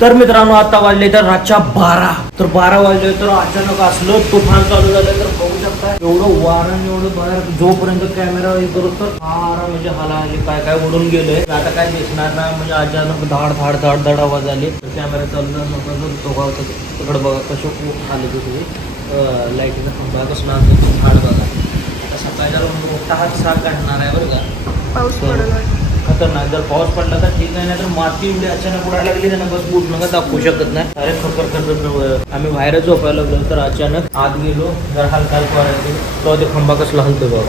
तर मित्रांनो आता वाजले तर रातच्या 12 तर 12 वाजले तर अचानक असलं तुफान चालू झालं तर बघू शकता एवढं वारं एवढं बाहेर जोपर्यंत कॅमेरा हे करू तर फार म्हणजे हाला काय काय उडून गेले आता काय दिसणार नाही म्हणजे अचानक धाड धाड धाड धाड आवाज आली तर कॅमेरा चालू तो तिकडं बघा कसे आले तिथे लाईटीचा खंबा कसला झाड बघा आता सकाळी जर मोठा हात साग काढणार आहे बरं का पाऊस पडला खतरनाक जर पाऊस पडला तर ठीक नाही तर माती एवढी अचानक उडायला लागली त्यांना बस पूर्ण का दाखवू शकत नाही अरे खरखर आम्ही बाहेर झोपायला लागलो तर अचानक आत गेलो जर हलका वारायला तेव्हा ते खंबा कसला हलतो बघा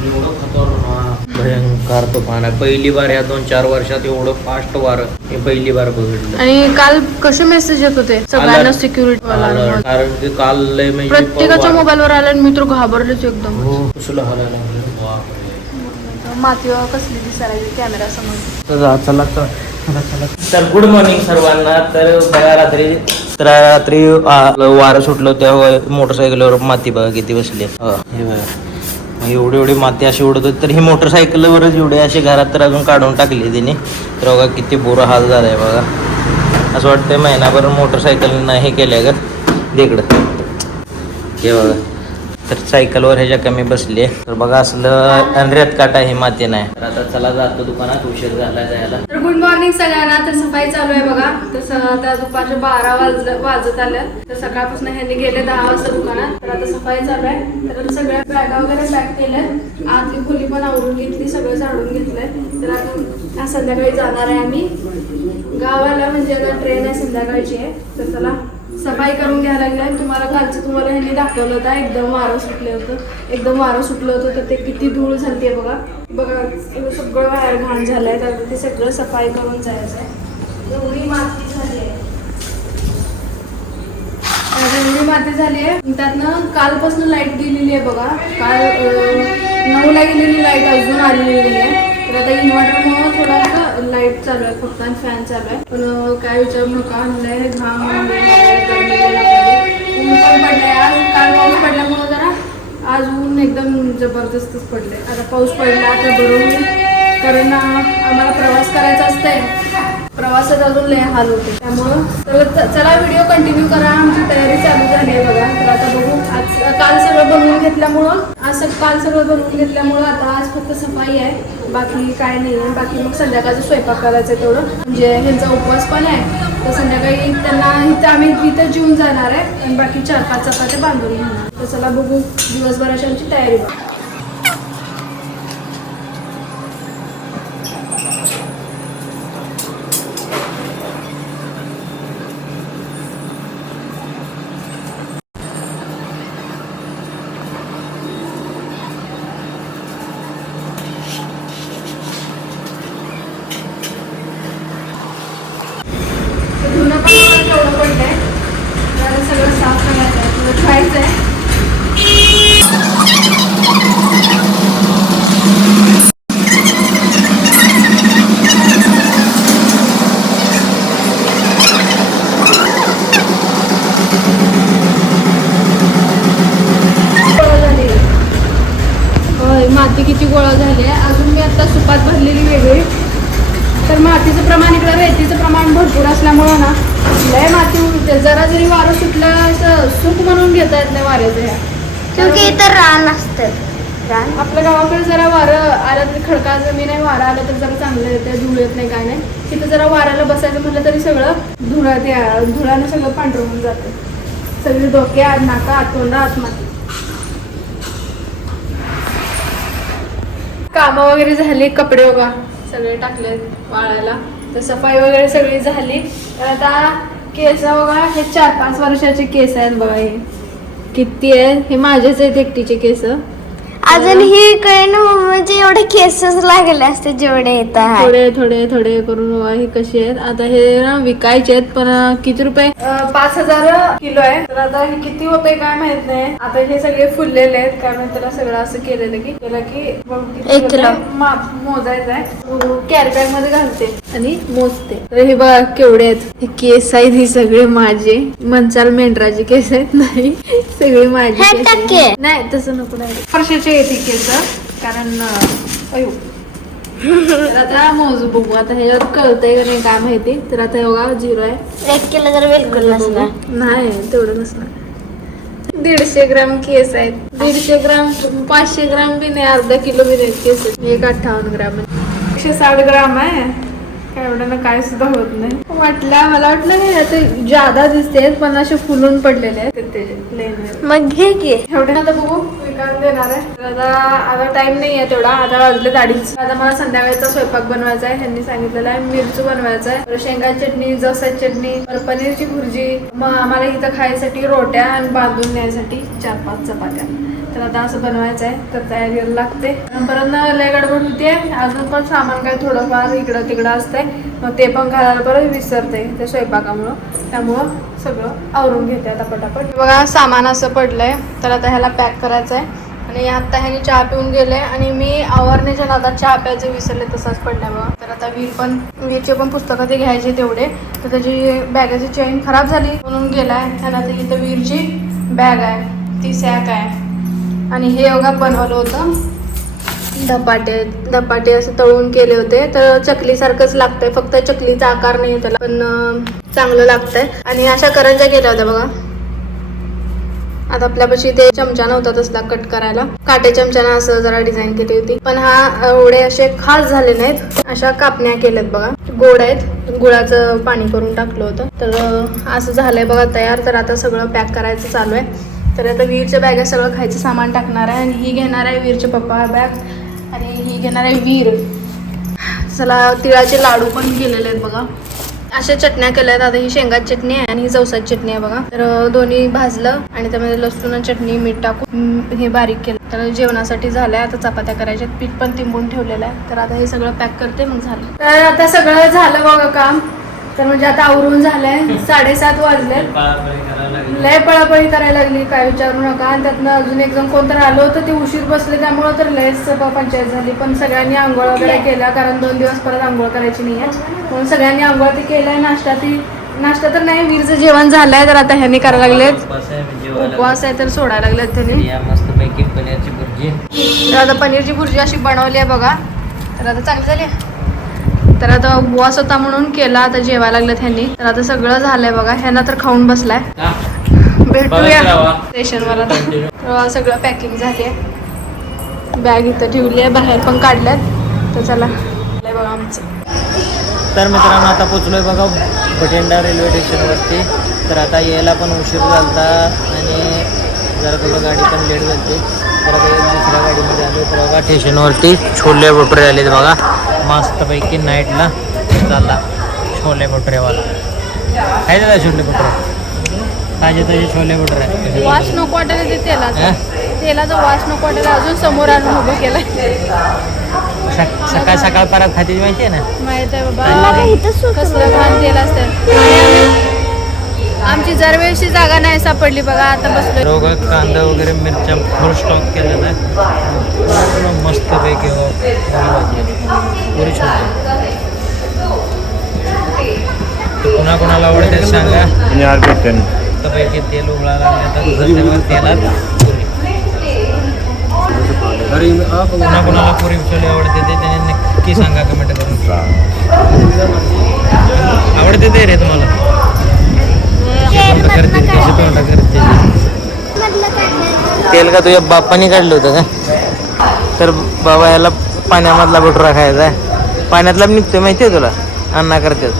एवढं खतरनाक भयंकर तुफान आहे पहिली बार या 2-4 वर्षात एवढं फास्ट वारं हे पहिली बार बघितलं आणि काल कसे मेसेज येत होते सगळ्यांना सिक्युरिटी वाला कारण ते काल लय म्हणजे प्रत्येकाच्या मोबाईल वर आला मी तर घाबरलेच एकदम हो कसलं हलायला लागलं मातीवर कसली दिसायला कॅमेरा समोर तर गुड मॉर्निंग सर्वांना तर बघा रात्री वारं सुटलं तेव्हा मोटरसायकलवर माती बघा किती बसली हे बघा एवढी माती अशी उडत होती तर ही मोटरसायकलवरच एवढे अशी घरात तर अजून काढून टाकली तिने तर बघा किती बुरा हाल झालाय बघा असं वाटतंय महिनाभर मोटरसायकल हे केलंय का तिकडं हे बघा तर सायकलवर ह्याच्या कमी बसली तर बघा असलं अनरेत काटा ही माती नाही तर आता चला जातो दुकानात उशीर झाला जायला तर गुड मॉर्निंग सगळ्यांना तर सफाई चालू आहे बघा तर आता दुपारचे 12 वाजत आल्या तर सकाळपासून ह्यांनी गेले 10 वाजता दुकानात तर आता सफाई चालू आहे तर सगळ्या बॅगा वगैरे पॅक केल्या आतली खोली पण आवरून घेतली सगळं झाडून घेतलंय तर आता संध्याकाळी जाणार आहे आम्ही गावाला म्हणजे आता ट्रेन आहे संध्याकाळची आहे तर चला सफाई करून घ्यायला लागलाय तुम्हाला ह्यांनी दाखवलं होतं एकदम वारं सुटलं होतं तर ते किती धूळ झाली बघा सगळं बाहेर घाण झालंय तर ते सगळं सफाई करून जायचं आहे एवढी माती झाली आहे त्यातनं कालपासून लाईट गेलेली आहे बघा काल 9ला गेलेली लाईट अजून आलेली आहे तर आता इन्व्हर्टरमुळे थोडासा लाईट चालू आहे फक्त आणि फॅन चालू आहे पण काय विचारू नका लय घाम ऊन पण पडलंय आज काल पाऊस पडल्यामुळं जरा आज ऊन एकदम जबरदस्तच पडलंय आता पाऊस पडला तर बरं होईल कारण आम्हाला प्रवास करायचा असतंय प्रवासात अजून लय हाल होते त्यामुळं तर चला व्हिडिओ कंटिन्यू करा आमची तयारी चालू झाली आहे बघा तर आता बघू काल सगळं बनवून घेतल्यामुळं आता आज फक्त सफाई आहे बाकी काय नाही आहे बाकी मग संध्याकाळचं स्वयंपाक करायचं आहे तेवढं म्हणजे ह्यांचा उपवास पण आहे तर संध्याकाळी त्यांना इथं आम्ही इथं जेवून जाणार आहे आणि बाकी 4-5 चपात्या बांधून घेणार तर चला बघू दिवसभराची आमची तयारी बघा सगळं साफ करायचं आहे ठेवायचं आहे माती किती गोळा झाली आहे अजून मी आता सुपात भरलेली वेगळी तर मातीचं प्रमाण इकडं रेतीचं प्रमाण भरपूर असल्यामुळं ना लय माती उडते जरा जरी वारं सुटलं असं सुख म्हणून घेता येत नाही वाऱ्याचं ह्या क्योंकि इथं रान असतं आपल्या गावाकडे जरा वारं आलं तरी खडका जमीन आहे वारं आलं तर जरा चांगलं येतं धूळ येत नाही काय नाही तिथं जरा वाऱ्याला बसायचं म्हटलं तरी सगळं धुळानं सगळं पांढरं होऊन जातं सगळी डोके आत नाका आतोंडा आत माती कामं वगैरे झाली कपडे बघा सगळे टाकले वाळायला तर सफाई वगैरे सगळी झाली तर आता केस बघा हे 4-5 वर्षाचे केस आहेत बघा हे किती आहेत हे माझेच आहेत एकटीचे केस अजून ही काही म्हणजे एवढे केसेस लागले असते जेवढे येतात थोडे करून हे कसे आहेत आता हे ना विकायचे आहेत पण किती रुपये 5,000 किलो आहे तर आता हे किती होते काय माहित नाही आता हे सगळे फुललेले आहेत काय माहित त्याला सगळं असं केलेलं की एक किलो मोजायचं आहे कॅरी बॅग मध्ये घालते आणि मोजते तर हे बघा केवढे आहेत हे केस आहेत हे सगळे माझे मनचाल मेंढराचे केस आहेत नाही सगळे माझे नाही तसं नको नाही वर्षाचे येते केस कारण अयो तर आता मोजू बघू आता ह्याच्यात कळतंय का नाही काय माहिती. तर आता बघा 0 आहे. 1 किलो तर बिलकुल नसणार. नाही तेवढं नसणार. 150 ग्राम केस आहेत. 150 ग्राम 500 ग्राम बी नाही, अर्धा किलो बी नाही केस आहेत. 158 ग्राम आहे. 160 ग्राम आहे. काय एवढं ना काय सुद्धा होत नाही. मला वाटलं नाही आता जादा दिसते पण असे फुलून पडलेले आहेत त्याचे प्लेन. मग घे की. एवढे आता बघू विकायला देणार आहे. तर आता टाइम नाही आहे तेवढा. आता वाजले 2:30. आता मला संध्याकाळचा स्वयंपाक बनवायचा आहे. ह्यांनी सांगितलेलं आहे मिरची बनवायचं आहे, शेंगा चटणी, जवसाची चटणी, पनीरची भुर्जी, मग आम्हाला इथं खायसाठी रोट्या आणि बांधून न्यायसाठी 4-5 चपात्या. तर आता असं बनवायचं आहे तर तयारीला लागते. परत लय गडबड होते. अजून पण सामान काय थोडंफार इकडं तिकडं असतंय, मग ते पण घालायला परत विसरते ते स्वयंपाकामुळं. त्यामुळं सगळं आवरून घेते आता पटापट. बघा सामान असं पडलंय. तर आता ह्याला पॅक करायचं आहे. आणि आता ह्याने चहा पिऊन गेले आणि मी आवरण्याच्या नादात चहा प्यायचं विसरले, तसाच पडल्या बघा. तर आता वीरचे पण पुस्तकं ते घ्यायचे तेवढे. तर त्याची बॅगेची चेन खराब झाली म्हणून गेलाय. त्यानंतर इथं वीरची बॅग आहे, ती सॅक आहे. आणि हे योगा बनवलं होतं धपाटे असं तळून केले होते. तर चकलीसारखंच लागतंय, फक्त चकलीचा आकार नाही त्याला, पण चांगलं लागतंय. आणि अशा करंज्या केल्या होत्या बघा. आता आपल्यापाशी ते चमचा नव्हता तसला कट करायला, काटे चमच्यानं असं जरा डिझाईन केली होती. पण हा एवढे असे खास झाले नाहीत. अशा कापण्या केल्यात बघा, गोड आहेत. गुळाचं पाणी करून टाकलं होतं. तर असं झालंय बघा तयार. तर आता सगळं पॅक करायचं चालू आहे. तर आता वीरच्या बॅगेत सगळं खायचं सामान टाकणार आहे. आणि ही घेणार आहे वीरचे पप्पा बॅग, आणि ही घेणार आहे वीर. चला तिळाचे लाडू पण केलेले आहेत बघा. अशा चटण्या केल्या आहेत. आता ही शेंगाची चटणी आहे आणि ही जवसाची चटणी आहे बघा. तर दोन्ही भाजलं आणि त्यामध्ये लसूण चटणी मीठ टाकून हे बारीक केलं. तर जेवणासाठी झालंय. आता चपात्या करायच्यात, पीठ पण तिंबून ठेवलेलं आहे. तर आता हे सगळं पॅक करते मग झालं. तर आता सगळं झालं बघा काम. तर म्हणजे आता आवरून झालंय. 7:30 वाजले. लय पळापळी करायला लागली, काय विचारू नका. आणि त्यातनं अजून एक जण कोणतरी आलं होतं, ते उशीर बसले त्यामुळं तर लयच पंचायत झाली. पण सगळ्यांनी आंघोळ वगैरे केल्या, कारण 2 दिवस परत आंघोळ करायची नाही आहे म्हणून सगळ्यांनी आंघोळ ते केलंय. नाश्ता तर नाही, वीरचं जेवण झालंय. तर आता ह्यांनी करायला लागलेत, उपवास आहे तर सोडायला लागलेत त्यांनी. मस्तपैकी पनीरची भुर्जी. तर आता पनीरची भुर्जी अशी बनवली आहे बघा. तर आता चांगली झाली. तर आता उपवास होता म्हणून केला. आता जेवायला लागलेत ह्यांनी. तर आता सगळं झालंय बघा. ह्यांना तर खाऊन बसलाय. भेटूया स्टेशनवर. आता सगळं पॅकिंग झाली आहे. बॅग इथं ठेवली आहे, बाहेर पण काढल्यात. तर चला बघा आमचं. तर मित्रांनो आता पोचलोय बघा बठिंडा रेल्वे स्टेशनवरती. तर आता यायला पण उशीर झाला आणि जरा थोडं गाडी पण लेट झाली. तर आता दुसऱ्या गाडीमध्ये आलो. तर बघा स्टेशनवरती छोले भटुरे आलेत बघा. मस्तपैकी नाईटला चालला छोले भटुरेवाला. काय झालं छोले भटुरे? ताजे छोले भटुरे. वास नको वाटायला ते तेलाचा वास नको वाटायला. अजून समोर आणून उभं केलंय. सकाळ परत खाती माहिती आहे ना? माहित आहे बाबा, कसलं घाण तेल असतं. आमची दरवेळची जागा नाही सापडली बघा. आता बसलो. रोगा कांदा वगैरे मिरच्या फुल स्टॉक केलेला आहे. मस्तपैकी हो पुरी छोटी. कोणाला आवडते सांगा. मस्तपैकी तेल उघडायला लागले. तेलात कोणाला पुरी छोले आवडते ते त्याने नक्की सांगा कमेंट करून. आवडते ते रे तुम्हाला? करते कशी तोंडा करते. तेल का तुझ्या बाप्पाने काढलं होतं का? तर बाबा याला पाण्यामधला भटुरा खायचा आहे. पाण्यातला निघतोय माहिती आहे तुला? अण्णा करतात.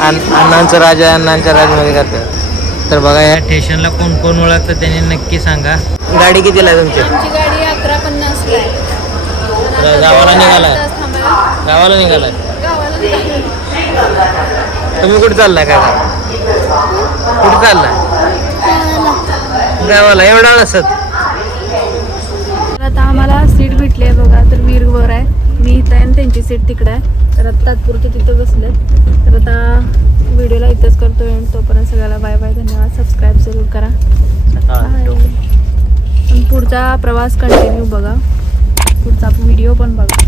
अण्णांचं राजा अण्णांच्या राजमध्ये करतात. तर बघा या स्टेशनला कोण कोण ओळखतं त्याने नक्की सांगा. गाडी कितीला आहे तुमची? आमची गाडी 11:50 ला आहे. गावाला निघालाय. गावाला निघालाय. तुम्ही कुठे चाललाय? काय कुठे चाललाय? गावाला. एवढा असत. आता आम्हाला सीट भेटली आहे बघा. तर वीरवर आहे, मी इथं आहे आणि त्यांची सीट तिकडे आहे. तर आता तात्पुरते तिथं बसले. तर आता व्हिडिओला इथंच करतोय. तोपर्यंत सगळ्याला बाय बाय, धन्यवाद. सबस्क्राईब जरूर करा. पण पुढचा प्रवास कंटिन्यू बघा, पुढचा व्हिडिओ पण बघा.